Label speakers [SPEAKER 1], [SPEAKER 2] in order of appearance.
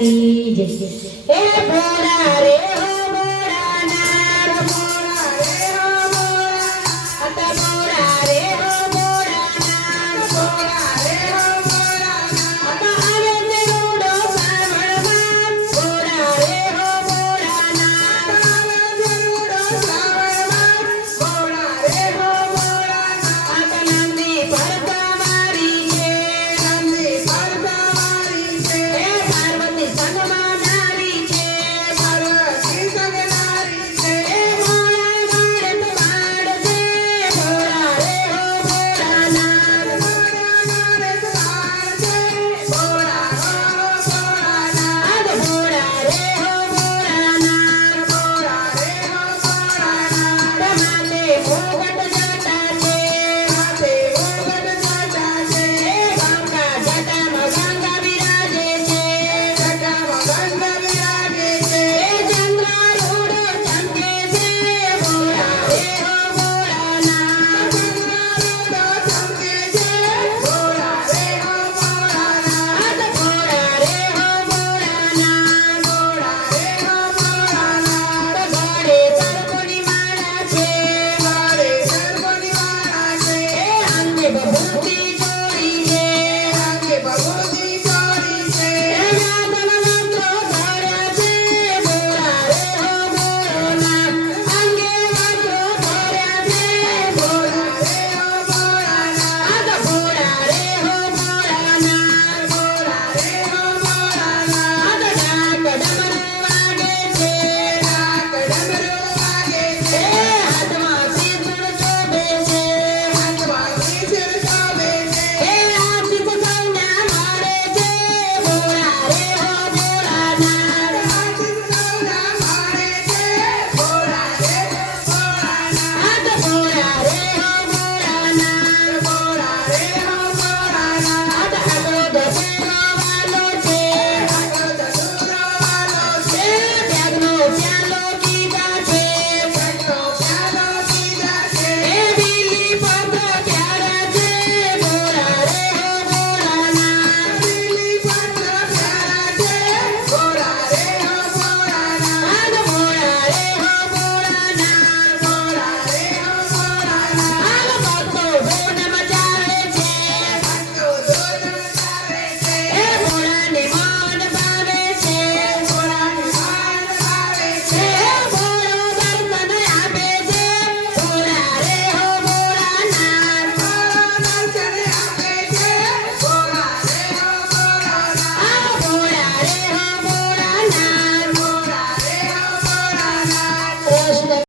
[SPEAKER 1] Every